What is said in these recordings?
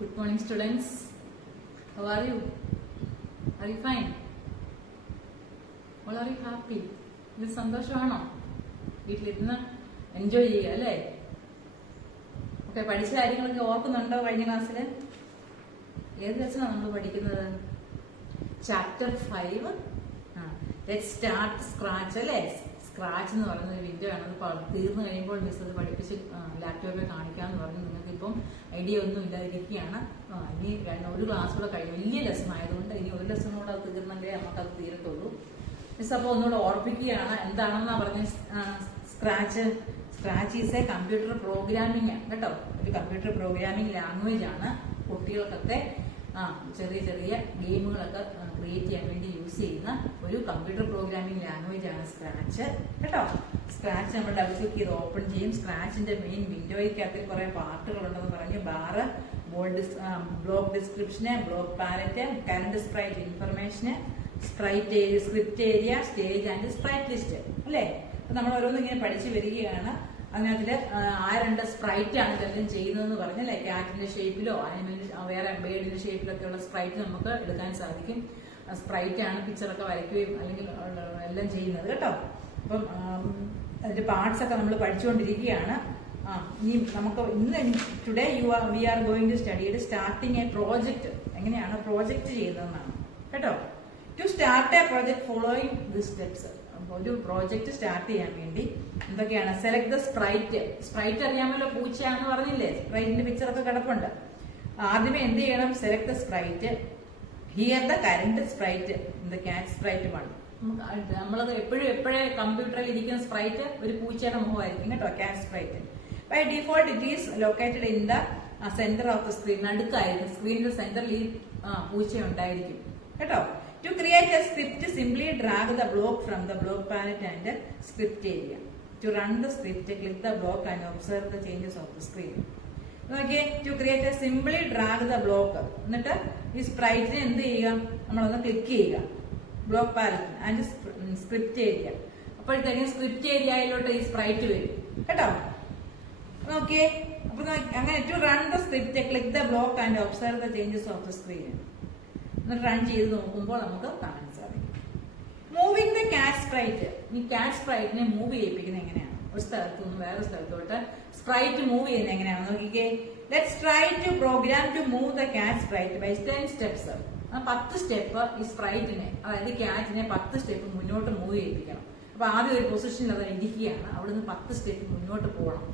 Good morning, students. How are you? Are you fine? All are you happy? ഇത് സന്തോഷമാണോ? വീട്ടിലിരുന്ന് enjoy ചെയ്യുക അല്ലേ? Okay, പഠിച്ച കാര്യങ്ങളൊക്കെ ഓർക്കുന്നുണ്ടോ? കഴിഞ്ഞ ക്ലാസ്സിൽ ഏത് ലെസണാണ് നമ്മൾ പഠിക്കുന്നത്? ചാപ്റ്റർ 5. ലെറ്റ്സ് സ്റ്റാർട്ട് സ്ക്രാച്ച് അല്ലേ? സ്ക്രാച്ച് എന്ന് പറയുന്ന ഒരു വീഡിയോ ആണ്. അത് തീർന്നു കഴിയുമ്പോൾ മിസ് അത് പഠിപ്പിച്ച് ലാപ്ടോപ്പിൽ കാണിക്കാമെന്ന് പറഞ്ഞു. നിങ്ങൾക്ക് ഇപ്പം ഐഡിയ ഒന്നും ഇല്ലാതിരിക്കുകയാണ്. ഇനി ഒരു ക്ലാസ് കൂടെ കഴിഞ്ഞു. വലിയ ലെസൺ ആയതുകൊണ്ട് ഇനി ഒരു ലെസൺ കൂടെ അത് തീർന്നെങ്കിലേ നമുക്കത് തീരത്തുള്ളൂ. മിസ് അപ്പോൾ ഒന്നുകൂടെ ഓർപ്പിക്കുകയാണ് എന്താണെന്നാ പറഞ്ഞ scratch. Scratch is A computer programming ആണ് കേട്ടോ. ഒരു കമ്പ്യൂട്ടർ പ്രോഗ്രാമിംഗ് ലാംഗ്വേജ് ആണ്. കുട്ടികൾക്കൊക്കെ ചെറിയ ചെറിയ ഗെയിമുകളൊക്കെ ക്രിയേറ്റ് ചെയ്യാൻ വേണ്ടി യൂസ് ചെയ്യുന്ന ഒരു കമ്പ്യൂട്ടർ പ്രോഗ്രാമിംഗ് ലാംഗ്വേജ് ആണ് സ്ക്രാച്ച് കേട്ടോ. സ്ക്രാച്ച് നമ്മൾ ഡബിൾ ക്ലിക്ക് ചെയ്ത് ഓപ്പൺ ചെയ്യും. സ്ക്രാച്ചിന്റെ മെയിൻ വിൻഡോയ്ക്കകത്ത് കുറെ പാർട്ടുകളുണ്ടെന്ന് പറഞ്ഞു. Bar, block description, block palette, current sprite information, sprite script area, stage and sprite list അല്ലേ. അപ്പൊ നമ്മൾ ഓരോന്നും ഇങ്ങനെ പഠിച്ചു വരികയാണ്. അതിനകത്തില് രണ്ട് സ്പ്രൈറ്റ് ആണ് ഇതെല്ലാം ചെയ്യുന്നതെന്ന് പറഞ്ഞല്ലേ. ക്യാറ്റിന്റെ ഷേപ്പിലോ വേറെ ബേർഡിന്റെ ഷേപ്പിലൊക്കെ ഉള്ള സ്പ്രൈറ്റ് നമുക്ക് എടുക്കാൻ സാധിക്കും. സ്പ്രൈറ്റ് ആണ് പിക്ചറൊക്കെ വരയ്ക്കുകയും അല്ലെങ്കിൽ എല്ലാം ചെയ്യുന്നത് കേട്ടോ. അപ്പം അതിന്റെ പാർട്സ് ഒക്കെ നമ്മൾ പഠിച്ചുകൊണ്ടിരിക്കുകയാണ്. ഇനി നമുക്ക് today we are going to study starting a project. എങ്ങനെയാണ് പ്രോജക്റ്റ് ചെയ്യുന്നതെന്നാണ് കേട്ടോ. To start a project following the steps. ഒരു പ്രോജക്റ്റ് സ്റ്റാർട്ട് ചെയ്യാൻ വേണ്ടി എന്തൊക്കെയാണ്? Select the sprite. സ്പ്രൈറ്റ് അറിയാമല്ലോ, പൂച്ചയാണെന്ന് പറഞ്ഞില്ലേ. സ്പ്രൈറ്റിന്റെ പിക്ചറൊക്കെ കിടപ്പുണ്ട്. ആദ്യമേ എന്ത് ചെയ്യണം? Select the sprite. Here the current sprite the cat sprite 1. നമ്മളത് എപ്പോഴേ കമ്പ്യൂട്ടറിൽ ഇരിക്കുന്ന സ്പ്രൈറ്റ് ഒരു പൂച്ചയുടെ മുഖമായിരിക്കും കേട്ടോ, cat sprite. By default it is located in the centre of the screen. നടുക്കായിരിക്കും സ്ക്രീനിന്റെ സെന്ററിൽ ഈ പൂച്ച ഉണ്ടായിരിക്കും കേട്ടോ. To create a script, simply drag the block from the block palette and script area. To run the script, click the block and observe the changes of the screen. Okay, to create a simply drag the block. എന്നിട്ട് ഈ സ്പ്രൈറ്റിനെ എന്ത് ചെയ്യുക? നമ്മളൊന്ന് click ചെയ്യുക block palette and script area. അപ്പോഴത്തേക്കും script ഏരിയയിലോട്ട് ഈ sprite വരും കേട്ടോ. ഓക്കെ, അപ്പൊ അങ്ങനെ to run the script click the block and observe the changes of the screen. Run ചെയ്ത് നോക്കുമ്പോൾ നമുക്ക് കാണാൻ സാധിക്കും. Moving the cat sprite. ഈ ക്യാറ്റ് സ്പ്രൈറ്റിനെ മൂവ് ചെയ്യിപ്പിക്കുന്നത് എങ്ങനെയാണ്? ഒരു സ്ഥലത്ത് നിന്ന് വേറെ സ്ഥലത്തോട്ട് സ്പ്രൈറ്റ് മൂവ് ചെയ്യുന്നത് എങ്ങനെയാണ് നോക്കിക്കേ. Let's try to program to move the cat sprite by 10 steps. 10 step ഈ സ്പ്രൈറ്റിനെ, അതായത് ക്യാറ്റിനെ 10 സ്റ്റെപ്പ് മുന്നോട്ട് മൂവ് ചെയ്യിപ്പിക്കണം. അപ്പൊ ആദ്യം ഒരു പൊസിഷനിൽ അത് ഇരിക്കുകയാണ്. അവിടുന്ന് 10 സ്റ്റെപ്പ് മുന്നോട്ട് പോകണം.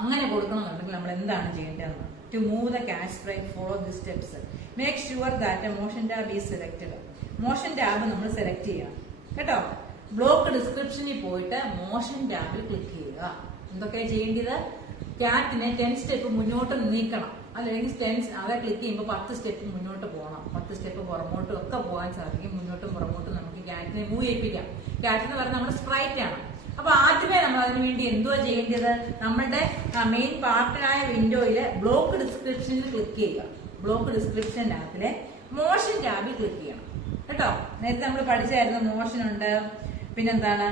അങ്ങനെ കൊടുക്കണമെന്നുണ്ടെങ്കിൽ നമ്മൾ എന്താണ് ചെയ്യേണ്ടതെന്ന്? To move the cat sprite, follow the steps. Make sure that a motion tab is selected. Motion tab നമ്മൾ സെലക്ട് ചെയ്യണം കേട്ടോ. ബ്ലോക്ക് ഡിസ്ക്രിപ്ഷനിൽ പോയിട്ട് മോഷൻ ടാബിൽ ക്ലിക്ക് ചെയ്യുക. എന്തൊക്കെയാണ് ചെയ്യേണ്ടത്? ക്യാറ്റിനെ 10 സ്റ്റെപ്പ് മുന്നോട്ട് നീക്കണം. അല്ലെങ്കിൽ അതെ ക്ലിക്ക് ചെയ്യുമ്പോൾ 10 സ്റ്റെപ്പ് മുന്നോട്ട് പോകണം. 10 സ്റ്റെപ്പ് പുറമോട്ടും ഒക്കെ പോകാൻ സാധിക്കും. മുന്നോട്ടും പുറമോട്ടും നമുക്ക് ക്യാറ്റിനെ മൂവ് ചെയ്യിപ്പിക്കാം. ക്യാറ്റ് എന്ന് പറയുന്നത് നമ്മുടെ സ്പ്രൈറ്റ് ആണ്. അപ്പൊ ആദ്യമേ നമ്മൾ അതിനു വേണ്ടി എന്തുവാ ചെയ്യേണ്ടത്? നമ്മളുടെ മെയിൻ പാർട്ടിനായ വിൻഡോയില് ബ്ലോക്ക് ഡിസ്ക്രിപ്ഷനിൽ ക്ലിക്ക് ചെയ്യുക. ബ്ലോക്ക് ഡിസ്ക്രിപ്ഷൻ ടാബിലെ മോഷൻ ടാബിൽ ക്ലിക്ക് ചെയ്യണം കേട്ടോ. നേരത്തെ നമ്മൾ പഠിച്ചായിരുന്നു മോഷൻ ഉണ്ട്, പിന്നെന്താണ്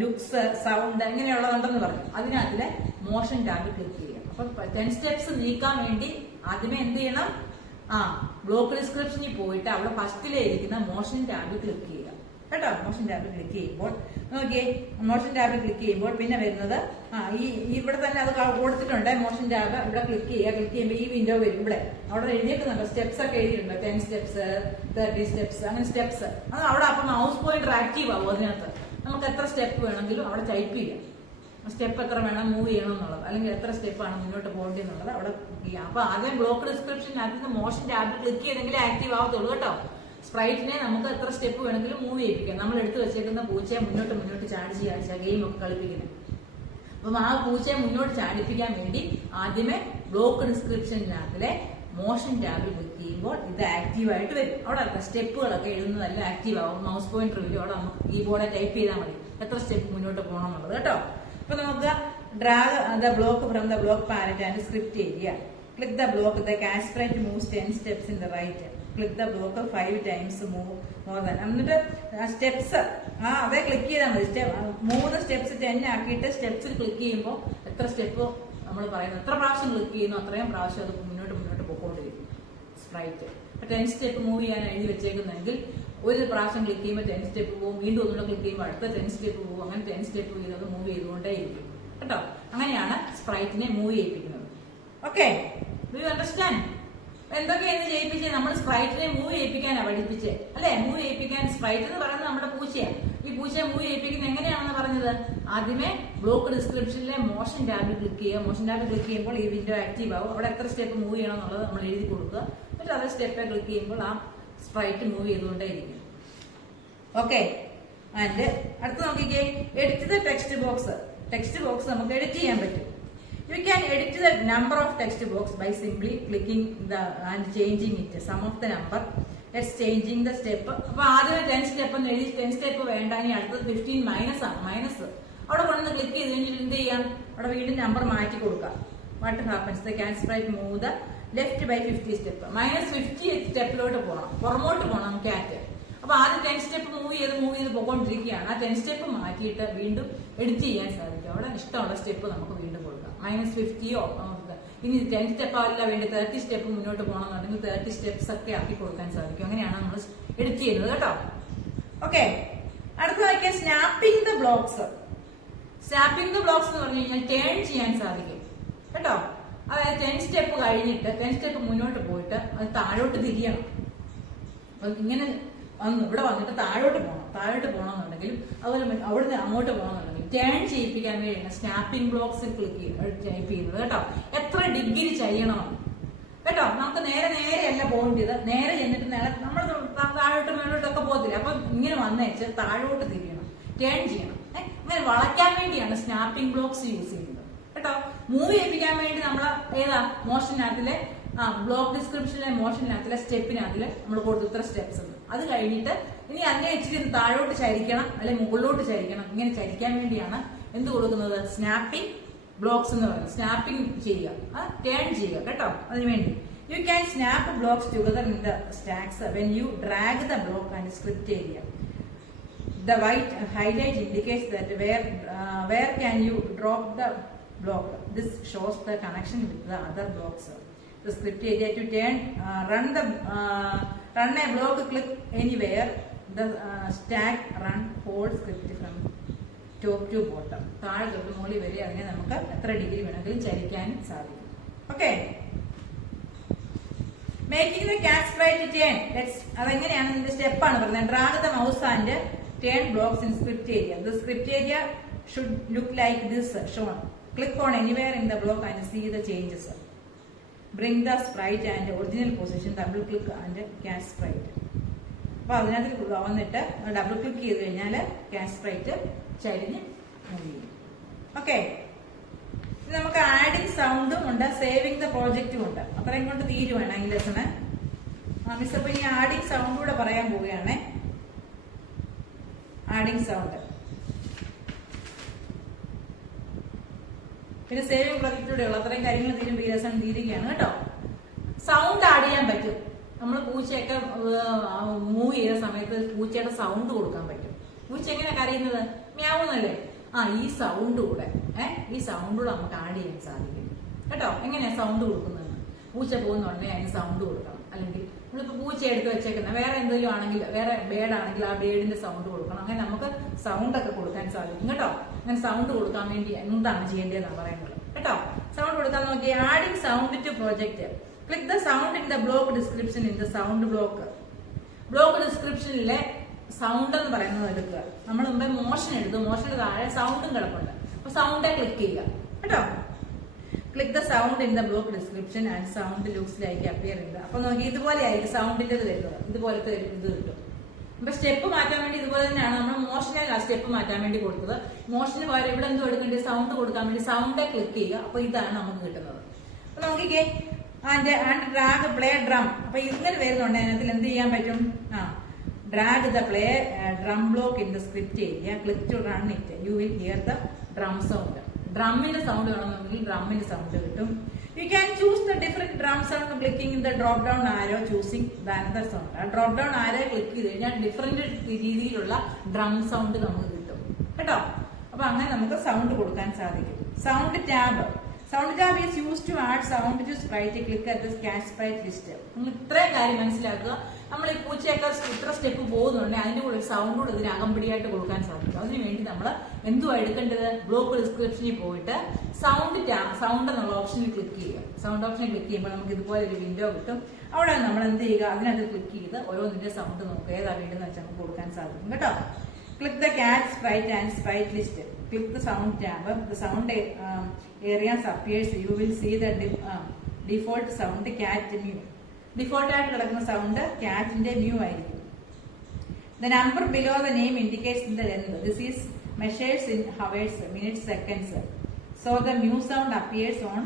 ലുക്സ്, സൗണ്ട്, ഇങ്ങനെയുള്ളതുണ്ടെന്ന് പറഞ്ഞു. അതിനകത്തിലെ മോഷൻ ടാബിൽ ക്ലിക്ക് ചെയ്യുക. അപ്പൊ 10 സ്റ്റെപ്സ് നീക്കാൻ വേണ്ടി ആദ്യമേ എന്ത് ചെയ്യണം? ബ്ലോക്ക് ഡിസ്ക്രിപ്ഷനിൽ പോയിട്ട് അവിടെ ഫസ്റ്റിലേ ഇരിക്കുന്ന മോഷൻ ടാബിൽ ക്ലിക്ക് ചെയ്യുക കേട്ടോ. മോഷൻ ടാബിൽ ക്ലിക്ക് ചെയ്യുമ്പോൾ നോക്കിയേ, മോഷൻ ടാബിൽ ക്ലിക്ക് ചെയ്യുമ്പോൾ പിന്നെ വരുന്നത് ഇവിടെ തന്നെ അത് കൊടുത്തിട്ടുണ്ട്. മോഷൻ ടാബ് ഇവിടെ ക്ലിക്ക് ചെയ്യുക. ക്ലിക്ക് ചെയ്യുമ്പോൾ ഈ വിൻഡോ വരും. ഇവിടെ അവിടെ എഴുതിയിട്ടുണ്ടോ സ്റ്റെപ്സ് ഒക്കെ എഴുതിയിട്ടുണ്ട്. 10 സ്റ്റെപ്സ്, 30 സ്റ്റെപ്സ്, അങ്ങനെ സ്റ്റെപ്സ്. അത് അവിടെ അപ്പം മൗസ് പോയിന്റർ ആക്റ്റീവ് ആവും. അതിനകത്ത് നമുക്ക് എത്ര സ്റ്റെപ്പ് വേണമെങ്കിലും അവിടെ ടൈപ്പ് ചെയ്യാം. സ്റ്റെപ്പ് എത്ര വേണം മൂവ് ചെയ്യണം എന്നുള്ളത്, അല്ലെങ്കിൽ എത്ര സ്റ്റെപ്പാണ് മുന്നോട്ട് പോകേണ്ടതെന്നുള്ളത് അവിടെ ചെയ്യാം. അപ്പൊ ആദ്യം ബ്ലോക്ക് ഡിസ്ക്രിപ്ഷനകത്ത് മോഷൻ ടാബിൽ ക്ലിക്ക് ചെയ്തെങ്കിലേ ആക്റ്റീവ് ആവത്തുള്ളൂ കേട്ടോ. സ്പ്രൈറ്റിനെ നമുക്ക് എത്ര സ്റ്റെപ്പ് വേണമെങ്കിലും മൂവ് ചെയ്യിപ്പിക്കാം. നമ്മൾ എടുത്തു വെച്ചേക്കുന്ന പൂച്ചയെ മുന്നോട്ട് ചാടിച്ച് ഗെയിം ഒക്കെ കളിപ്പിക്കുന്നത്. അപ്പം ആ പൂച്ചയെ മുന്നോട്ട് ചാടിപ്പിക്കാൻ വേണ്ടി ആദ്യമേ ബ്ലോക്ക് ഡിസ്ക്രിപ്ഷനകത്തിലെ മോഷൻ ടാബിൽ ക്ലിക്ക് ചെയ്യുമ്പോൾ ഇത് ആക്റ്റീവായിട്ട് വരും. അവിടെ സ്റ്റെപ്പുകളൊക്കെ എഴുതുന്നതെല്ലാം ആക്റ്റീവ് ആവും. മൗസ് പോയിന്റർ വരും. അവിടെ നമുക്ക് കീബോർഡിൽ ടൈപ്പ് ചെയ്താൽ മതി എത്ര സ്റ്റെപ്പ് മുന്നോട്ട് പോകണം എന്നുള്ളത് കേട്ടോ. അപ്പൊ നമുക്ക് drag the block from the block palette and script area. Click the block. The cat sprite moves 10 steps in the right. Click the block 5 times more than. എന്നിട്ട് സ്റ്റെപ്സ് അതേ ക്ലിക്ക് ചെയ്താൽ മതി. 3 സ്റ്റെപ്സ് 10 ആക്കിയിട്ട് സ്റ്റെപ്സിൽ ക്ലിക്ക് ചെയ്യുമ്പോൾ എത്ര step നമ്മൾ പറയുന്നത് എത്ര പ്രാവശ്യം ക്ലിക്ക് ചെയ്യുന്നു അത്രയും പ്രാവശ്യം അത് മുന്നോട്ട് പോയിക്കൊണ്ടിരിക്കും സ്പ്രൈറ്റ്. അപ്പൊ 10 സ്റ്റെപ്പ് മൂവ് ചെയ്യാൻ എഴുതി വെച്ചേക്കുന്നെങ്കിൽ ഒരു പ്രാവശ്യം ക്ലിക്ക് ചെയ്യുമ്പോൾ 10 സ്റ്റെപ്പ് പോകും, വീണ്ടും ഒന്നുകൂടെ ക്ലിക്ക് ചെയ്യുമ്പോൾ അടുത്ത 10 സ്റ്റെപ്പ് പോകും, അങ്ങനെ 10 സ്റ്റെപ്പ് ചെയ്ത് മൂവ് ചെയ്തുകൊണ്ടേ ഇരിക്കും കേട്ടോ. അങ്ങനെയാണ് സ്പ്രൈറ്റിനെ മൂവ് ചെയ്യിപ്പിക്കുന്നത്. Okay, do you understand? എന്തൊക്കെയാണ് ചെയ്യിപ്പിച്ചത്? നമ്മൾ സ്പ്രൈറ്റിനെ മൂവ് ചെയ്യിപ്പിക്കാനാണ് പഠിപ്പിച്ചത് അല്ലെ? മൂവ് ചെയ്യിപ്പിക്കാൻ സ്പ്രൈറ്റ് എന്ന് പറയുന്നത് നമ്മുടെ പൂച്ചയാണ്. ഈ പൂച്ചയെ മൂവ് ചെയ്യിപ്പിക്കുന്നത് എങ്ങനെയാണെന്ന് പറഞ്ഞത് ആദ്യമേ ബ്ലോക്ക് ഡിസ്ക്രിപ്ഷനിലെ മോഷൻ ടാബിൽ ക്ലിക്ക് ചെയ്യുക. മോഷൻ ടാബിൽ ക്ലിക്ക് ചെയ്യുമ്പോൾ ഈ വിൻഡോ ആക്റ്റീവ് ആവും. അവിടെ എത്ര സ്റ്റെപ്പ് മൂവ് ചെയ്യണം എന്നുള്ളത് നമ്മൾ എഴുതി കൊടുക്കുക. എന്നിട്ട് അതേ സ്റ്റെപ്പ് ക്ലിക്ക് ചെയ്യുമ്പോൾ ആ സ്പ്രൈറ്റ് മൂവ് ചെയ്തുകൊണ്ടേ ഇരിക്കും. ഓക്കെ, ആൻഡ് അടുത്ത് നോക്കിക്കേ, edit the text box. Text box നമുക്ക് എഡിറ്റ് ചെയ്യാൻ പറ്റും. You can edit the number of text box by simply clicking the and changing it. Some of the number. Let's changing the step. അപ്പൊ ആദ്യം 10 step എന്ന് എഴുതി 10 step വേണ്ട, ഇനി അടുത്തത് 15 മൈനസ് ആണ്. മൈനസ് അവിടെ കൊണ്ടുവന്ന് ക്ലിക്ക് ചെയ്ത് കഴിഞ്ഞിട്ട് എന്ത് ചെയ്യാം? അവിടെ വീണ്ടും നമ്പർ മാറ്റി കൊടുക്കാം. What happens? The cat sprite move the left by 50 step. -50 സ്റ്റെപ്പിലോട്ട് പോകണം, പുറമോട്ട് പോകണം ക്യാറ്റ്. അപ്പൊ ആദ്യം 10 സ്റ്റെപ്പ് മൂവ് ചെയ്ത് പോയിക്കൊണ്ടിരിക്കുകയാണ്. ആ 10 സ്റ്റെപ്പ് മാറ്റിയിട്ട് വീണ്ടും എഡിറ്റ് ചെയ്യാൻ സാധിക്കും. അവിടെ ഇഷ്ടമുള്ള സ്റ്റെപ്പ് നമുക്ക് വീണ്ടും കൊടുക്കാം. -50യോ ഇനി 10 സ്റ്റെപ്പ് അല്ല വേണ്ടി 30 സ്റ്റെപ്പ് മുന്നോട്ട് പോകണമെന്നുണ്ടെങ്കിൽ 30 സ്റ്റെപ്സ് ഒക്കെ ആക്കി കൊടുക്കാൻ സാധിക്കും. അങ്ങനെയാണ് നമ്മൾ എഡിറ്റ് ചെയ്യുന്നത് കേട്ടോ. ഓക്കെ, അടുത്ത നോക്കിയാൽ snapping the blocks. Snapping the blocks എന്ന് പറഞ്ഞു കഴിഞ്ഞാൽ ടേൺ ചെയ്യാൻ സാധിക്കും കേട്ടോ. അതായത് 10 സ്റ്റെപ്പ് കഴിഞ്ഞിട്ട് 10 സ്റ്റെപ്പ് മുന്നോട്ട് പോയിട്ട് അത് താഴോട്ട് തിരിയണം. ഇങ്ങനെ ഇവിടെ വന്നിട്ട് താഴോട്ട് പോകണമെന്നുണ്ടെങ്കിലും അതുപോലെ അവിടുന്ന് അങ്ങോട്ട് പോകണമെന്നുണ്ടെങ്കിലും ടേൺ ചെയ്യിപ്പിക്കാൻ വേണ്ടിയാണ് സ്നാപ്പിംഗ് ബ്ലോക്സ് ക്ലിക്ക് ടൈപ്പ് ചെയ്യുന്നത് കേട്ടോ. എത്ര ഡിഗ്രി ചെയ്യണം കേട്ടോ. നമുക്ക് നേരെയല്ല പോകേണ്ടത്. നേരെ ചെന്നിട്ട് നമ്മൾ താഴോട്ട് മേലോട്ടൊക്കെ പോകത്തില്ല. അപ്പൊ ഇങ്ങനെ വന്നേച്ച് താഴോട്ട് തിരിയണം, ടേൺ ചെയ്യണം. ഇങ്ങനെ വളയ്ക്കാൻ വേണ്ടിയാണ് സ്നാപ്പിംഗ് ബ്ലോക്സ് യൂസ് ചെയ്യുന്നത് കേട്ടോ. മൂവ് ചെയ്യിപ്പിക്കാൻ വേണ്ടി നമ്മൾ ഏതാ മോഷനകത്തിലെ ബ്ലോക്ക് ഡിസ്ക്രിപ്ഷനിലെ മോഷനകത്തിലെ സ്റ്റെപ്പിനകത്തില് നമ്മൾ കൊടുത്തു ഇത്ര സ്റ്റെപ്സ് ഉണ്ട്. അത് കഴിഞ്ഞിട്ട് ഇനി അതിനെ ഇച്ചിരി താഴോട്ട് ചരിക്കണം അല്ലെങ്കിൽ മുകളിലോട്ട് ചരിക്കണം. ഇങ്ങനെ ചരിക്കാൻ വേണ്ടിയാണ് എന്ത് കൊടുക്കുന്നത്? സ്നാപ്പിംഗ് ബ്ലോക്സ് എന്ന് പറയുന്നത്. സ്നാപ്പിംഗ് ചെയ്യുക, ടേൺ ചെയ്യുക കേട്ടോ. അതിനുവേണ്ടി you can snap blocks together in the stacks when you drag the block and script area. The white highlight indicates that where can you drop the block. This shows the connection with the other blocks. The script area to run a block, click anywhere. The stack run whole script from top to bottom. താഴെ തൊട്ട് മുകളിൽ വരെ അതിനെ നമുക്ക് എത്ര degree വേണമെങ്കിലും ചലിക്കാനും സാധിക്കും. Okay, making the cat sprite turn. അതെങ്ങനെയാണ്? ഇതിന്റെ സ്റ്റെപ്പാണ് പറയുന്നത്. Drag the mouse and turn blocks in script area. The script area should look like this shown. Click on anywhere in the block and see the changes. Bring the sprite and original position. Double click and cast sprite. അപ്പോൾ അതിനകത്ത് വന്നിട്ട് double click ചെയ്ത് കഴിഞ്ഞാൽ cat sprite ചരിഞ്ഞ് move ചെയ്യും. Okay, നമുക്ക് adding സൗണ്ടും ഉണ്ട്, saving the പ്രോജക്റ്റും ഉണ്ട്. അത്രയും കൊണ്ട് തീരുവാണ് ഈ ലെസണ്. മിസ് അപ്പൊ ഇനി ആഡിങ് സൗണ്ട് കൂടെ പറയാൻ പോവുകയാണേ. ആഡിങ് സൗണ്ട് പിന്നെ സേവിങ് പ്രോജക്റ്റിലൂടെ ഉള്ള അത്രയും കാര്യങ്ങൾ തീരുമ്പോൾ ഈ ലെസൺ തീരുകയാണ് കേട്ടോ. സൗണ്ട് ആഡ് ചെയ്യാൻ പറ്റും. നമ്മൾ പൂച്ചയൊക്കെ മൂവ് ചെയ്യുന്ന സമയത്ത് പൂച്ചയുടെ സൗണ്ട് കൊടുക്കാൻ പറ്റും. പൂച്ച എങ്ങനെ കരയുന്നത്? മ്യാവുന്നല്ലേ? ഈ സൗണ്ട് കൂടെ ഈ സൗണ്ട് കൂടെ നമുക്ക് ആഡ് ചെയ്യാൻ സാധിക്കും കേട്ടോ. എങ്ങനെയാ സൗണ്ട് കൊടുക്കുന്നതെന്ന്? പൂച്ച പോകുന്നുണ്ടെങ്കിൽ അതിന് സൗണ്ട് കൊടുക്കണം. അല്ലെങ്കിൽ നമ്മളിപ്പോ പൂച്ച എടുത്ത് വെച്ചേക്കുന്ന വേറെ എന്തെങ്കിലും ആണെങ്കിൽ, വേറെ ബേഡാണെങ്കിൽ ആ ബേഡിന്റെ സൗണ്ട് കൊടുക്കണം. അങ്ങനെ നമുക്ക് സൗണ്ട് ഒക്കെ കൊടുക്കാൻ സാധിക്കും കേട്ടോ. അങ്ങനെ സൗണ്ട് കൊടുക്കാൻ വേണ്ടി എന്താണ് ചെയ്യേണ്ടതെന്നാണ് പറയുന്നത് കേട്ടോ. സൗണ്ട് കൊടുക്കാൻ നോക്കി adding sound to project. Click the sound in the block description in the sound block. Block ഡിസ്ക്രിപ്ഷനിലെ സൗണ്ട് എന്ന് പറയുന്നത് എടുക്കുക. നമ്മൾ മുമ്പേ മോഷൻ എടുത്തു, മോഷന്റെ താഴെ സൗണ്ടും കിടപ്പുണ്ട്. അപ്പൊ സൗണ്ടേ ക്ലിക്ക് ചെയ്യുക കേട്ടോ. Click the sound in the block description and sound looks like appear ചെയ്ത്. അപ്പൊ നോക്കി ഇതുപോലെ ആയിരിക്കും സൗണ്ടിന്റെ വരുന്നത്. ഇതുപോലത്തെ ഇത് കിട്ടും. അപ്പൊ സ്റ്റെപ്പ് മാറ്റാൻ വേണ്ടി ഇതുപോലെ തന്നെയാണ് നമ്മൾ മോഷനെ സ്റ്റെപ്പ് മാറ്റാൻ വേണ്ടി കൊടുത്തത്. മോഷന് പകരം ഇവിടെ എന്തോ എടുക്കേണ്ടത്? സൗണ്ട് കൊടുക്കാൻ വേണ്ടി സൗണ്ടേ ക്ലിക്ക് ചെയ്യുക. അപ്പൊ ഇതാണ് നമുക്ക് കിട്ടുന്നത്. അപ്പൊ നോക്കിക്കേ, ആൻഡ് ഡ്രാഗ് പ്ലേ ഡ്രം. അപ്പൊ ഇങ്ങനെ വരുന്നുണ്ട്. അതിനകത്തിൽ എന്ത് ചെയ്യാൻ പറ്റും? Drag the play drum block in the script area. Click to run it. You will hear the drum sound. ഡ്രമ്മിന്റെ സൗണ്ട് വേണമെന്നുണ്ടെങ്കിൽ ഡ്രമ്മിന്റെ സൗണ്ട് കിട്ടും. You can choose the different drum sound clicking in the drop down arrow choosing the another sound. ആ drop down arrow click ചെയ്ത് കഴിഞ്ഞാൽ different രീതിയിലുള്ള drum sound നമുക്ക് കിട്ടും കേട്ടോ. അപ്പൊ അങ്ങനെ നമുക്ക് സൗണ്ട് കൊടുക്കാൻ സാധിക്കും. Sound tab. Sound tab is use to add sound to sprite. Click at the cat sprite list. നിങ്ങൾ ഇത്രയും കാര്യം മനസ്സിലാക്കുക. നമ്മൾ ഈ പൂച്ചയൊക്കെ ഇത്ര സ്റ്റെപ്പ് പോകുന്നുണ്ടെങ്കിൽ അതിന്റെ കൂടെ സൗണ്ട് കൂടെ ഇതിന് അകമ്പടിയായിട്ട് കൊടുക്കാൻ സാധിക്കും. അതിനുവേണ്ടി നമ്മൾ എന്തുവാ എടുക്കേണ്ടത്? ബ്ലോക്ക് ഡിസ്ക്രിപ്ഷനിൽ പോയിട്ട് സൗണ്ട് എന്നുള്ള ഓപ്ഷനിൽ ക്ലിക്ക് ചെയ്യുക. സൗണ്ട് ഓപ്ഷനിൽ ക്ലിക്ക് ചെയ്യുമ്പോൾ നമുക്ക് ഇതുപോലെ ഒരു വിൻഡോ കിട്ടും. അവിടെ നമ്മൾ എന്ത് ചെയ്യുക? അതിനകത്ത് ക്ലിക്ക് ചെയ്ത് ഓരോന്നിന്റെ സൗണ്ട് നമുക്ക് ഏതാ വേണ്ടതെന്ന് വെച്ചാൽ നമുക്ക് കൊടുക്കാൻ സാധിക്കും കേട്ടോ. Click the cat sprite and sprite list. Click the sound tab. The sound areas appears. You will see the default sound cat mew. Default ആയിട്ട് കിടക്കുന്ന സൗണ്ട് കാറ്റിന്റെ മ്യൂ ആയിരിക്കും. The number below the name indicates the length. This is measures in hours, minutes, seconds. So the mew sound appears on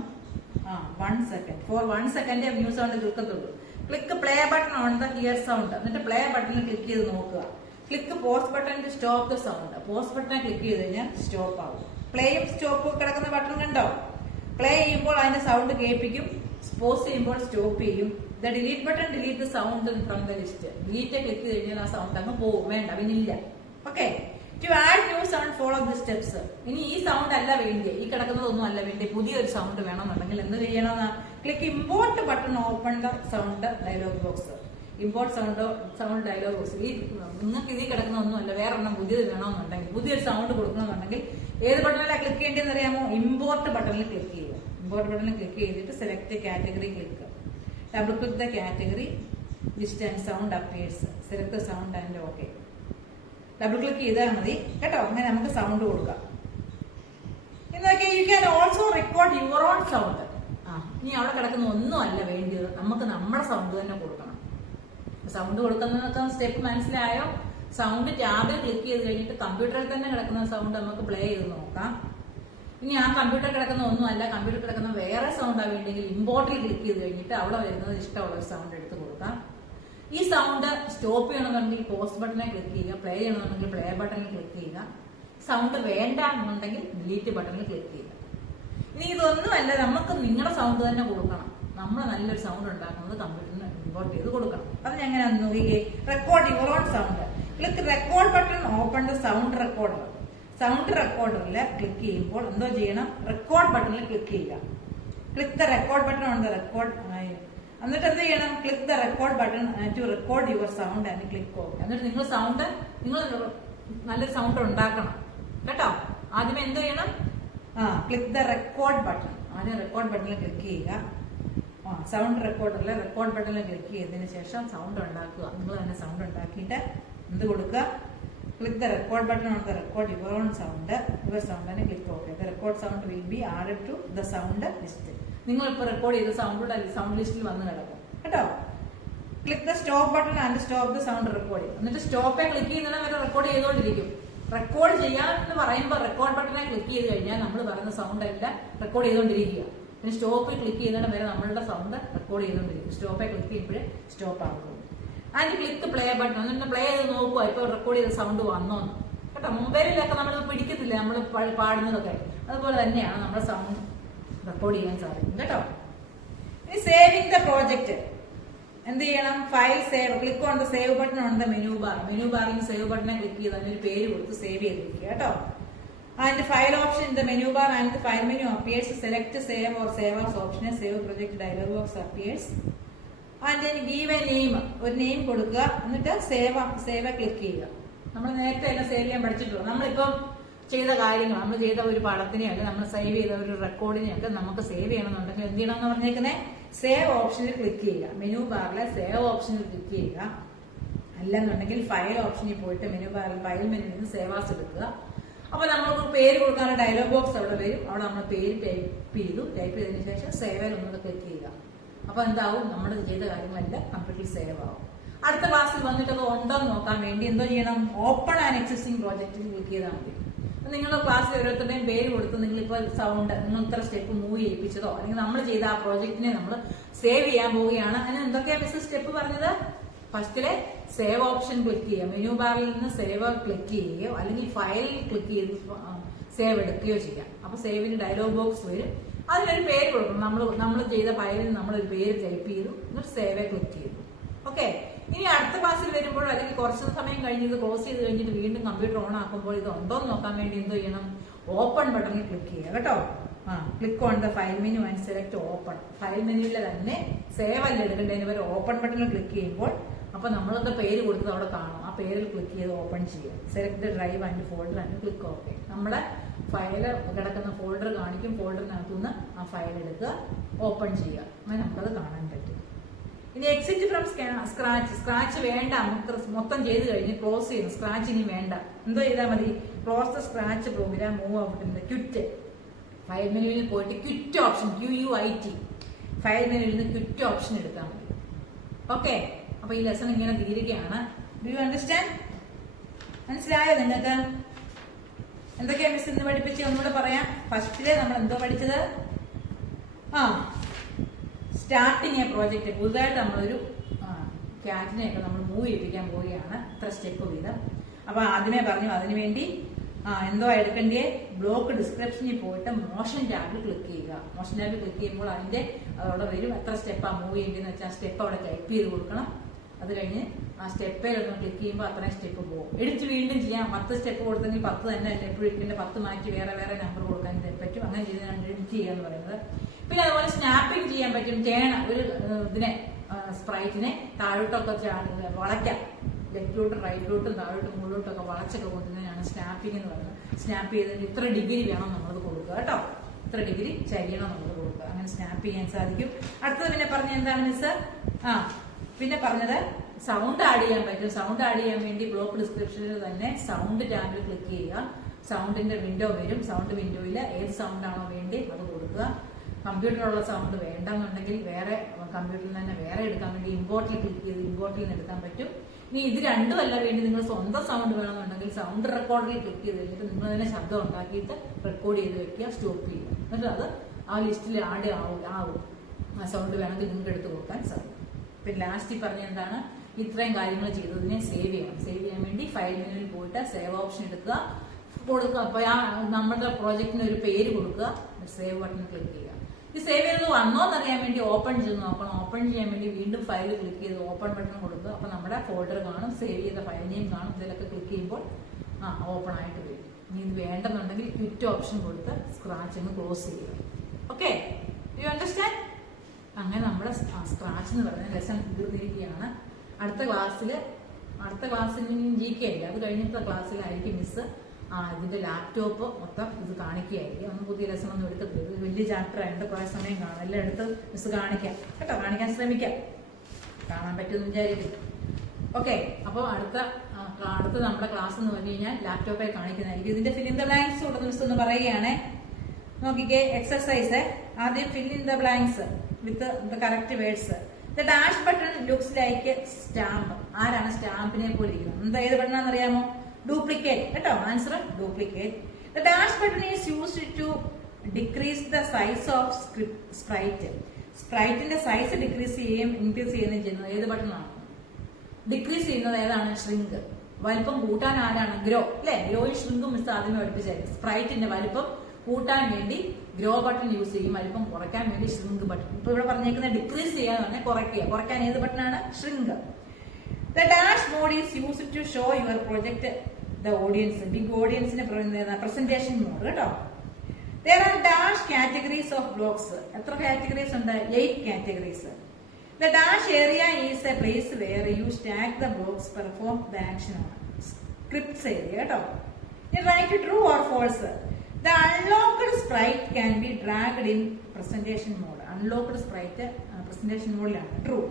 1 second. For 1 second mew sound കേൾക്കത്തുള്ളൂ. Click play button on the ear sound. എന്നിട്ട് play ബട്ടണിൽ click ചെയ്ത് നോക്കുക. Click pause button to stop the sound. Pause button click ചെയ്ത് കഴിഞ്ഞാൽ stop ആവും. പ്ലേയും സ്റ്റോപ്പും കിടക്കുന്ന button കണ്ടോ? Play ചെയ്യുമ്പോൾ അതിന്റെ സൗണ്ട് കേൾപ്പിക്കും, പോസ് ചെയ്യുമ്പോൾ സ്റ്റോപ്പ് ചെയ്യും. The delete button delete the sound from the list. Delete click കഴിഞ്ഞാൽ ആ സൗണ്ട് അങ്ങ് പോകും, വേണ്ട പിന്നില്ല. Okay. To add new sound follow the steps. ഇനി ഈ സൗണ്ട് അല്ല വേണ്ടി, ഈ കിടക്കുന്നതൊന്നും അല്ല വേണ്ടി, പുതിയൊരു സൗണ്ട് വേണമെന്നുണ്ടെങ്കിൽ എന്ത് ചെയ്യണമെന്ന്? Click import button open the sound dialogue box. Import sound dialogue box. ഈ നിങ്ങൾക്ക് ഇതിൽ കിടക്കുന്ന ഒന്നുമല്ല, വേറെ ഒന്നും പുതിയത് വേണമെന്നുണ്ടെങ്കിൽ, പുതിയൊരു സൗണ്ട് കൊടുക്കണമെന്നുണ്ടെങ്കിൽ ഏത് ബട്ടണിലാണ് ക്ലിക്ക് ചെയ്യേണ്ടതെന്ന് അറിയാമോ? ഇമ്പോർട്ട് ബട്ടണിൽ ക്ലിക്ക് ചെയ്യുക. ഇമ്പോർട്ട് ബട്ടണിൽ ക്ലിക്ക് ചെയ്തിട്ട് select category click. Double click the category list and sound appears. Select sound and okay. Double click ചെയ്താൽ മതി കേട്ടോ. അങ്ങനെ നമുക്ക് സൗണ്ട് കൊടുക്കാം. എന്നൊക്കെ you can also record your own sound. ഇനി അവിടെ കിടക്കുന്ന ഒന്നും അല്ല വേണ്ടത്, നമുക്ക് നമ്മുടെ സൗണ്ട് തന്നെ കൊടുക്കണം. സൗണ്ട് കൊടുക്കുന്നതൊക്കെ സ്റ്റെപ്പ് മനസ്സിലായോ? സൗണ്ട് ടാബിൽ ക്ലിക്ക് ചെയ്ത് കഴിഞ്ഞിട്ട് കമ്പ്യൂട്ടറിൽ തന്നെ കിടക്കുന്ന സൗണ്ട് നമുക്ക് പ്ലേ ചെയ്ത് നോക്കാം. ഇനി ആ കമ്പ്യൂട്ടറിൽ കിടക്കുന്ന ഒന്നുമല്ല, കമ്പ്യൂട്ടറിൽ കിടക്കുന്ന വേറെ സൗണ്ടാ വേണ്ടെങ്കിൽ ഇമ്പോർട്ടിൽ ക്ലിക്ക് ചെയ്ത് കഴിഞ്ഞിട്ട് അവിടെ വരുന്നത് ഇഷ്ടമുള്ള ഒരു സൗണ്ട് എടുത്ത് കൊടുക്കാം. ഈ സൗണ്ട് സ്റ്റോപ്പ് ചെയ്യണമെന്നുണ്ടെങ്കിൽ പോസ്റ്റ് ബട്ടണിൽ ക്ലിക്ക് ചെയ്യുക. പ്ലേ ചെയ്യണമെന്നുണ്ടെങ്കിൽ പ്ലേ ബട്ടണിൽ ക്ലിക്ക് ചെയ്യുക. സൗണ്ട് വേണ്ട എന്നുണ്ടെങ്കിൽ ഡിലീറ്റ് ബട്ടണിൽ ക്ലിക്ക് ചെയ്യുക. ഇനി ഇതൊന്നുമല്ല, നമുക്ക് നിങ്ങളുടെ സൗണ്ട് തന്നെ കൊടുക്കണം. നമ്മൾ നല്ലൊരു സൗണ്ട് ഉണ്ടാക്കുന്നത് കമ്പ്യൂട്ടറിന് ഇമ്പോർട്ട് ചെയ്ത് കൊടുക്കണം. അത് എങ്ങനെയാണെന്ന് നോക്കിയേ. Record your own sound. Click record button open the sound recorder. Sound റെക്കോർഡറിൽ ക്ലിക്ക് ചെയ്യുമ്പോൾ എന്തോ ചെയ്യണം? റെക്കോർഡ് ബട്ടണിൽ ക്ലിക്ക് ചെയ്യുക. Click the record button on the record. എന്നിട്ട് എന്ത് ചെയ്യണം? Click the record button to record your sound and click off. എന്നിട്ട് നിങ്ങൾ നല്ലൊരു സൗണ്ട് ഉണ്ടാക്കണം കേട്ടോ. ആദ്യമേ എന്ത് ചെയ്യണം? Click the record button. ആദ്യം റെക്കോർഡ് ബട്ടണിൽ ക്ലിക്ക് ചെയ്യുക. സൗണ്ട് റെക്കോർഡറിൽ റെക്കോർഡ് ബട്ടണിൽ ക്ലിക്ക് ചെയ്തതിന് ശേഷം സൗണ്ട് ഉണ്ടാക്കുക. നിങ്ങൾ തന്നെ സൗണ്ട് ഉണ്ടാക്കിയിട്ട് എന്ത് കൊടുക്കുക? Click the record button on the record your own sound. Your sound തന്നെ click okay. The record sound will be added to the sound list. നിങ്ങൾ ഇപ്പോൾ റെക്കോർഡ് ചെയ്ത സൗണ്ട് ലിസ്റ്റിൽ വന്ന് കിടക്കും കേട്ടോ. Click the stop button and stop the sound recording. എന്നിട്ട് സ്റ്റോപ്പെ ക്ലിക്ക് ചെയ്യുന്നതിനെ വരെ റെക്കോർഡ് ചെയ്തുകൊണ്ടിരിക്കും. റെക്കോർഡ് ചെയ്യാമെന്ന് പറയുമ്പോൾ റെക്കോർഡ് ബട്ടനെ ക്ലിക്ക് ചെയ്ത് കഴിഞ്ഞാൽ നമ്മൾ പറയുന്ന സൗണ്ട് എല്ലാം റെക്കോർഡ് ചെയ്തുകൊണ്ടിരിക്കുക. പിന്നെ സ്റ്റോപ്പിൽ ക്ലിക്ക് ചെയ്യുന്നതിന് വരെ നമ്മളുടെ സൗണ്ട് റെക്കോർഡ് ചെയ്തുകൊണ്ടിരിക്കും. സ്റ്റോപ്പെ ക്ലിക്ക് ചെയ്യുമ്പോഴേ സ്റ്റോപ്പ് ആകും. And click play button. എന്നിട്ട് പ്ലേ ചെയ്ത് നോക്കുക ഇപ്പോൾ റെക്കോർഡ് ചെയ്ത സൗണ്ട് വന്നോന്ന് കേട്ടോ. മൊബൈലിലൊക്കെ നമ്മൾ പിടിക്കത്തില്ല നമ്മൾ പാടുന്നതൊക്കെ, അതുപോലെ തന്നെയാണ് നമ്മുടെ സൗണ്ട് റെക്കോർഡ് ചെയ്യാൻ സാധിക്കും കേട്ടോ. ഇനി സേവിങ് ദ പ്രോജക്റ്റ് എന്ത് ചെയ്യണം? File save. Click on the save button on the menu bar. Menu ബാറിൽ സേവ് ബട്ടനെ ക്ലിക്ക് ചെയ്ത് അതിനൊരു പേര് കൊടുത്ത് സേവ് ചെയ്തിരിക്കുക കേട്ടോ. And file option in the menu bar and the file menu appears. Select save or save as option. Save project dialogue box appears. And give A name. ഒരു name കൊടുക്കുക. എന്നിട്ട് save click ചെയ്യുക. നമ്മൾ നേരത്തെ എല്ലാം save ചെയ്യാൻ പഠിച്ചിട്ടുള്ളൂ. നമ്മളിപ്പം ചെയ്ത കാര്യങ്ങൾ, നമ്മൾ ചെയ്ത ഒരു പടത്തിനെയൊക്കെ നമ്മൾ സേവ് ചെയ്ത ഒരു റെക്കോർഡിനെയൊക്കെ നമുക്ക് സേവ് ചെയ്യണമെന്നുണ്ടെങ്കിൽ എന്ത് ചെയ്യണമെന്ന് പറഞ്ഞേക്കുന്നത്? സേവ് ഓപ്ഷനിൽ ക്ലിക്ക് ചെയ്യുക. മെനു ബാറിലെ സേവ് ഓപ്ഷനിൽ ക്ലിക്ക് ചെയ്യുക. അല്ലെന്നുണ്ടെങ്കിൽ ഫയൽ ഓപ്ഷനിൽ പോയിട്ട് മെനു ബാറിൽ ഫയൽ മെനുവിൽ നിന്ന് സേവ് ആസ് എടുക്കുക. അപ്പൊ നമ്മൾക്ക് പേര് കൊടുക്കാനുള്ള ഡയലോഗ് ബോക്സ് അവിടെ വരും. അവിടെ നമ്മൾ പേര് ടൈപ്പ് ചെയ്തതിനു ശേഷം സേവിൽ ഒന്നുകൂടെ ക്ലിക്ക് ചെയ്യുക. അപ്പൊ എന്താവും? നമ്മൾ ചെയ്ത കാര്യങ്ങളെല്ലാം കംപ്ലീറ്റ്ലി സേവ് ആവും. അടുത്ത ക്ലാസ്സിൽ വന്നിട്ട് അത് ഉണ്ടോ എന്ന് നോക്കാൻ വേണ്ടി എന്തോ ചെയ്യണം? ഓപ്പൺ ആൻഡ് എക്സിസ്റ്റിംഗ് പ്രോജക്റ്റിൽ ക്ലിക്ക് ചെയ്താൽ മതി. നിങ്ങളുടെ ക്ലാസ്സിൽ ഓരോരുത്തരുടെയും പേര് കൊടുത്ത് നിങ്ങളിപ്പോൾ സൗണ്ട് നിങ്ങൾ ഇത്ര സ്റ്റെപ്പ് മൂവ് ചെയ്യിപ്പിച്ചതോ അല്ലെങ്കിൽ നമ്മൾ ചെയ്ത ആ പ്രോജക്റ്റിനെ നമ്മൾ സേവ് ചെയ്യാൻ പോവുകയാണ്. അതിന് എന്തൊക്കെയാ മിസ് സ്റ്റെപ്പ് പറഞ്ഞത്? ഫസ്റ്റിലെ സേവ് ഓപ്ഷൻ ക്ലിക്ക് ചെയ്യുക. മെനു ബാറിൽ നിന്ന് സേവ് ക്ലിക്ക് ചെയ്യുകയോ അല്ലെങ്കിൽ ഫയൽ ക്ലിക്ക് ചെയ്ത് സേവ് എടുക്കുകയോ ചെയ്യാം. അപ്പൊ സേവിന് ഡയലോഗ് ബോക്സ് വരും. അതിനൊരു പേര് കൊടുക്കണം. നമ്മൾ ചെയ്ത ഫയലിന് നമ്മളൊരു പേര് ടൈപ്പ് ചെയ്തു, എന്നിട്ട് സേവ് ക്ലിക്ക് ചെയ്തു. ഓക്കെ. ഇനി അടുത്ത ക്ലാസ്സിൽ വരുമ്പോൾ അല്ലെങ്കിൽ കുറച്ച് സമയം കഴിഞ്ഞ് ഇത് ക്ലോസ് ചെയ്ത് കഴിഞ്ഞിട്ട് വീണ്ടും കമ്പ്യൂട്ടർ ഓൺ ആക്കുമ്പോൾ ഇത് ഉണ്ടോ എന്ന് നോക്കാൻ വേണ്ടി എന്തോ ചെയ്യണം? ഓപ്പൺ ബട്ടണിൽ ക്ലിക്ക് ചെയ്യുക കേട്ടോ. Click on the file menu and select open. File മെനുവിൽ തന്നെ സേവ് അല്ല എടുക്കേണ്ടതിന് വരെ ഓപ്പൺ ബട്ടണിൽ ക്ലിക്ക് ചെയ്യുമ്പോൾ അപ്പൊ നമ്മളുടെ പേര് കൊടുത്തത് അവിടെ കാണും. ആ പേരിൽ ക്ലിക്ക് ചെയ്ത് ഓപ്പൺ ചെയ്യുക. Select the drive and folder and click okay. നമ്മുടെ ഫയല് കിടക്കുന്ന ഫോൾഡർ കാണിക്കും. ഫോൾഡറിനകത്തുനിന്ന് ആ ഫയൽ എടുക്കുക, ഓപ്പൺ ചെയ്യുക. അങ്ങനെ നമുക്കത് കാണാൻ പറ്റും. ഇനി എക്സിറ്റ് ഫ്രം സ്ക്രാച്ച് വേണ്ട, മൊത്തം ചെയ്ത് കഴിഞ്ഞ് ക്ലോസ് ചെയ്യുന്നു. സ്ക്രാച്ച് ഇനി വേണ്ട. എന്തോ ചെയ്താൽ മതി? Close the Scratch program, move out quit. File മെനുവിൽ പോയിട്ട് ക്വിറ്റ് ഓപ്ഷൻ, QUIT, ഫയൽ മെനുവിൽ നിന്ന് ക്വിറ്റ് ഓപ്ഷൻ എടുത്താൽ മതി. ഓക്കെ, അപ്പൊ ഈ ലെസൺ ഇങ്ങനെ തീരുകയാണ്. Do you understand? മനസ്സിലായോ നിങ്ങൾക്ക്? എന്തൊക്കെയാ മിസ് ഇന്ന് പഠിപ്പിച്ച് ഒന്നുകൂടെ പറയാം. ഫസ്റ്റില് നമ്മൾ എന്തോ പഠിച്ചത്? Starting a project. പുതുതായിട്ട് നമ്മളൊരു ക്യാറ്റിനെയൊക്കെ നമ്മൾ മൂവ് ചെയ്യിപ്പിക്കാൻ പോവുകയാണ്, ഇത്ര സ്റ്റെപ്പ് വീതം. അപ്പൊ ആദ്യമേ പറഞ്ഞു അതിനുവേണ്ടി എന്തോ എടുക്കേണ്ടേ, ബ്ലോക്ക് ഡിസ്ക്രിപ്ഷനിൽ പോയിട്ട് മോഷൻ ടാബിൽ ക്ലിക്ക് ചെയ്യുക. മോഷൻ ടാബിൽ ക്ലിക്ക് ചെയ്യുമ്പോൾ അതിന്റെ അവിടെ വരും എത്ര സ്റ്റെപ്പാണ് മൂവ് ചെയ്യേണ്ടതെന്ന് വെച്ചാൽ സ്റ്റെപ്പ് അവിടെ ടൈപ്പ് ചെയ്ത് കൊടുക്കണം. അത് കഴിഞ്ഞ് ആ സ്റ്റെപ്പിലൊന്ന് ക്ലിക്ക് ചെയ്യുമ്പോൾ അത്രയും സ്റ്റെപ്പ് പോകും. എഡിറ്റ് വീണ്ടും ചെയ്യാം. 10 സ്റ്റെപ്പ് കൊടുത്തെങ്കിൽ 10 തന്നെ എപ്പോഴും ഇരിക്കേണ്ട, 10 മാറ്റി വേറെ വേറെ നമ്പർ കൊടുക്കാൻ പറ്റും. അങ്ങനെ ചെയ്താണ് എഡിറ്റ് ചെയ്യുക എന്ന് പറയുന്നത്. പിന്നെ അതുപോലെ സ്നാപ്പിംഗ് ചെയ്യാൻ പറ്റും. ഒരു ഇതിനെ സ്പ്രൈറ്റിനെ താഴോട്ടൊക്കെ വളയ്ക്കാം. ലെഫ്റ്റിലോട്ടും റൈറ്റിലോട്ടും താഴോട്ടും മുകളിലോട്ടും ഒക്കെ വളച്ചൊക്കെ കൊണ്ടുവന്നതിനാണ് സ്നാപ്പിംഗ് എന്ന് പറയുന്നത്. സ്നാപ്പ് ചെയ്തതിന് ഇത്ര ഡിഗ്രി വേണം നമ്മളത് കൊടുക്കുക കേട്ടോ. ഇത്ര ഡിഗ്രി ചരിയണം നമ്മൾ കൊടുക്കുക. അങ്ങനെ സ്നാപ്പ് ചെയ്യാൻ സാധിക്കും. അടുത്തത് പിന്നെ പറഞ്ഞ എന്താണ് മിസ്? പിന്നെ പറഞ്ഞത് സൗണ്ട് ആഡ് ചെയ്യാൻ പറ്റും. സൗണ്ട് ആഡ് ചെയ്യാൻ വേണ്ടി ബ്ലോക്ക് ഡിസ്ക്രിപ്ഷനിൽ തന്നെ സൗണ്ട് ടാബിൽ ക്ലിക്ക് ചെയ്യുക. സൗണ്ടിന്റെ വിൻഡോ വരും. സൗണ്ട് വിൻഡോയിൽ ഏത് സൗണ്ട് ആണോ വേണ്ടി അത് കൊടുക്കുക. കമ്പ്യൂട്ടറിലുള്ള സൗണ്ട് വേണ്ടെന്നുണ്ടെങ്കിൽ വേറെ കമ്പ്യൂട്ടറിൽ തന്നെ വേറെ എടുക്കാൻ വേണ്ടി ഇമ്പോർട്ടിൽ ക്ലിക്ക് ചെയ്ത് ഇമ്പോർട്ടിൽ നിന്ന് എടുക്കാൻ പറ്റും. ഇനി ഇത് രണ്ടുമല്ല വേണ്ടി നിങ്ങൾ സ്വന്തം സൗണ്ട് വേണമെന്നുണ്ടെങ്കിൽ സൗണ്ട് റെക്കോർഡിൽ ക്ലിക്ക് ചെയ്ത് കഴിഞ്ഞിട്ട് നിങ്ങൾ തന്നെ ശബ്ദം ഉണ്ടാക്കിയിട്ട് റെക്കോർഡ് ചെയ്ത് വെക്കുക, സ്റ്റോപ്പ് ചെയ്യുക. എന്നിട്ട് അത് ആ ലിസ്റ്റിൽ ആഡ് ആവും. ആ സൗണ്ട് വേണമെങ്കിൽ നിങ്ങൾക്ക് എടുത്ത് കൊടുക്കാൻ സാധിക്കും. പിന്നെ ലാസ്റ്റ് പറഞ്ഞ എന്താണ്? ഇത്രയും കാര്യങ്ങൾ ചെയ്തതിനെ സേവ് ചെയ്യണം. സേവ് ചെയ്യാൻ വേണ്ടി ഫയൽ മെനുവിൽ പോയിട്ട് സേവ് ഓപ്ഷൻ എടുക്കുക, കൊടുക്കുക. അപ്പൊ നമ്മുടെ പ്രോജക്റ്റിന് ഒരു പേര് കൊടുക്കുക, സേവ് ബട്ടൺ ക്ലിക്ക് ചെയ്യുക. ഈ സേവ് ചെയ്തത് വന്നോ എന്നറിയാൻ വേണ്ടി ഓപ്പൺ ചെയ്ത് നോക്കണം. ഓപ്പൺ ചെയ്യാൻ വേണ്ടി വീണ്ടും ഫയൽ ക്ലിക്ക് ചെയ്ത് ഓപ്പൺ ബട്ടൺ കൊടുക്കുക. അപ്പൊ നമ്മുടെ ഫോൾഡർ കാണും, സേവ് ചെയ്ത ഫയൽ നെയിം കാണും. ഇതിലൊക്കെ ക്ലിക്ക് ചെയ്യുമ്പോൾ ഓപ്പൺ ആയിട്ട് വരും. ഇനി ഇത് വേണ്ടെന്നുണ്ടെങ്കിൽ ക്വിറ്റ് ഓപ്ഷൻ കൊടുത്ത് സ്ക്രാച്ച് ഒന്ന് ക്ലോസ് ചെയ്യുക. Okay, you understand? അങ്ങനെ നമ്മുടെ സ്ക്രാച്ച് എന്ന് പറയുന്ന ലെസൺ തീർന്നിരിക്കുകയാണ്. അടുത്ത ക്ലാസ്സിൽ GK ഇല്ല, അത് കഴിഞ്ഞിട്ട് ക്ലാസ്സിലായിരിക്കും മിസ് ഇതിന്റെ ലാപ്ടോപ്പ് മൊത്തം ഇത് കാണിക്കുകയായിരിക്കും. ഒന്നും പുതിയ ലെസൺ ഒന്നും എടുക്കത്തില്ല. ഇത് വലിയ ചാപ്റ്റർ ആയതുകൊണ്ട് കുറെ സമയം കാണും. എല്ലാം എടുത്ത് മിസ് കാണിക്കാം കേട്ടോ. കാണിക്കാൻ ശ്രമിക്കാം. കാണാൻ പറ്റുമെന്ന് വിചാരിക്കും. ഓക്കെ, അപ്പോൾ അടുത്ത നമ്മുടെ ക്ലാസ് എന്ന് പറഞ്ഞു കഴിഞ്ഞാൽ ലാപ്ടോപ്പെ കാണിക്കുന്നതായിരിക്കും. ഇതിന്റെ ഫിൽ ഇൻ ദ ബ്ലാങ്ക്സ് ഉള്ളത് മിസ് ഒന്ന് പറയുകയാണേ. നോക്കിക്കേ, എക്സർസൈസ്. ആദ്യം fill in the blanks with the correct words. The dash button looks like stamp. ആരാണ് സ്റ്റാമ്പിനെ പോലെ ഇരിക്കുന്നത്? എന്താ ഏത് ബട്ടണാന്ന് അറിയാമോ? ഡ്യൂപ്ലിക്കേറ്റ് കേട്ടോ. Answer duplicate. The dash button is used to decrease the size of sprite. സ്പ്രൈറ്റിന്റെ സൈസ് ഡിക്രീസ് ചെയ്യുകയും ഇൻക്രീസ് ചെയ്യുകയും ചെയ്യുന്നത് ഏത് ബട്ടണാണ്? ഡിക്രീസ് ചെയ്യുന്നത് ഏതാണ്? ഷ്രിങ്ക്. വലിപ്പം കൂട്ടാൻ ആരാണ്? ഗ്രോ അല്ലെ? ഗ്രോയും ഷ്രിങ്കും മിസ് ആദ്യമേ പഠിപ്പിച്ചായിരുന്നു. സ്പ്രൈറ്റിന്റെ വലിപ്പം കൂട്ടാൻ വേണ്ടി ഗ്രോ ബട്ടൺ യൂസ് ചെയ്യും, വലിപ്പം കുറയ്ക്കാൻ വേണ്ടി ഷ്രിങ്ക് ബട്ടൺ. ഇപ്പൊ ഇവിടെ പറഞ്ഞേക്കുന്നത് ഡിക്രീസ് ചെയ്യാന്ന് പറഞ്ഞാൽ കുറയ്ക്കുക. കുറയ്ക്കാൻ ഏത് ബട്ടണാണ്? Shrink. The dash mode is used to show your project the audience. Big ഓഡിയൻസിന് പ്രസന്റേഷൻ മോഡ് കേട്ടോ. There are dash categories of blocks. എത്ര കാറ്റഗറീസ് ഉണ്ട്? 8 categories. The dash area is a place where you stack the blocks, perform the action. Scripts area കേട്ടോ. You write true or false. The unlocked sprite can be dragged in presentation mode. Unlocked sprite presentation mode ആണ്. True.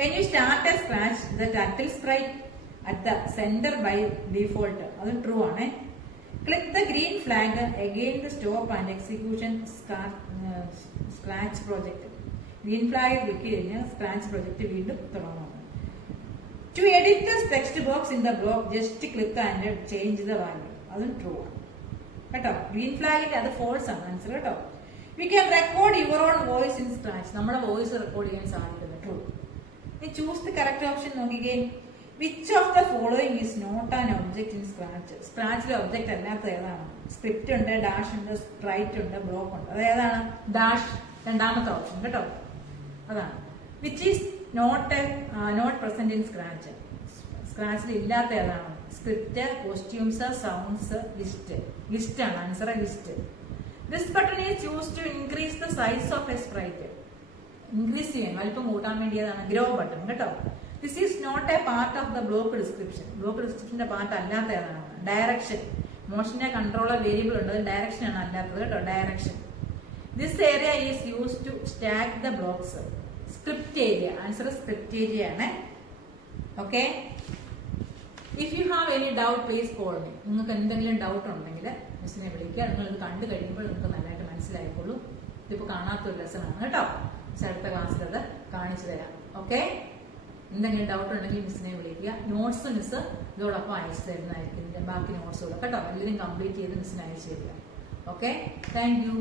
When you start a scratch, the turtle sprite at the center by default. അതും true ആണ്. Click the green flag again to stop and execution scratch project. Green flag click ചെയ്ത് scratch project വീണ്ടും തുടങ്ങണം. To edit the text box in the block, just click and change the value. അതും true ആണ് കേട്ടോ. Green ഫ്ലാഗിന്റെ അത് false ആണ് answer കേട്ടോ. We can record your own voice in scratch. നമ്മുടെ വോയിസ് റെക്കോർഡ് ചെയ്യാൻ സാധിക്കുന്നത് true. Choose the correct option നോക്കിക്കേ. Which of the following is not an object in Scratch? സ്ക്രാച്ചിലെ ഒബ്ജക്റ്റ് അല്ലാത്ത ഏതാണ്? സ്ക്രിപ്റ്റ് ഉണ്ട്, ഡാഷ് ഉണ്ട്, സ്പ്രൈറ്റ് ഉണ്ട്, ബ്ലോക്ക് ഉണ്ട്. അത് ഏതാണ്? ഡാഷ്, രണ്ടാമത്തെ ഓപ്ഷൻ കേട്ടോ. അതാണ്. Which is not present in Scratch? സ്ക്രാച്ചിൽ ഇല്ലാത്ത ഏതാണ്? Script, costumes, sounds, list. List ആണ് answer. List. This button is use to increase the size of a sprite. Increase ചെയ്യാൻ വലിപ്പം കൂട്ടാൻ വേണ്ടിയതാണ് ഗ്രോ ബട്ടൺ കേട്ടോ. This is not a part of the block description. Block ഡിസ്ക്രിപ്ഷന്റെ part അല്ലാത്തതാണ്. Direction, മോഷന്റെ controller variable ഉണ്ട്, ഡയറക്ഷൻ ആണ് അല്ലാത്തത് കേട്ടോ. Direction. This area is use to stack the blocks. Script area, answer script area ആണ്. Okay. If you have any doubt please call me. നിങ്ങൾക്ക് എന്തെങ്കിലും ഡൗട്ട് ഉണ്ടെങ്കിൽ മിസ്സിനെ വിളിക്കുക. നിങ്ങൾ ഇത് കണ്ടു കഴിയുമ്പോൾ നിങ്ങൾക്ക് നല്ലതായിട്ട് മനസ്സിലായിക്കോളൂ. ഇതിപ്പോ കാണാത്തൊരു ലെസൺ ആണ് കേട്ടോ. മിസ് അടുത്ത ക്ലാസ്സിൽ അത് കാണിച്ചു തരാം. ഓക്കെ. എന്തെങ്കിലും ഡൗട്ട് ഉണ്ടെങ്കിൽ മിസ്സിനെ വിളിക്കുക. നോട്ട്സ് മിസ് ഇതോടൊപ്പം അയച്ചു തരുന്നതായിരിക്കും. ബാക്കി നോട്ട്സുകൾ കേട്ടോ എല്ലാം കംപ്ലീറ്റ് ചെയ്ത് മിസ്സിന് അയച്ചു തരിക. ഓക്കെ. Thank you.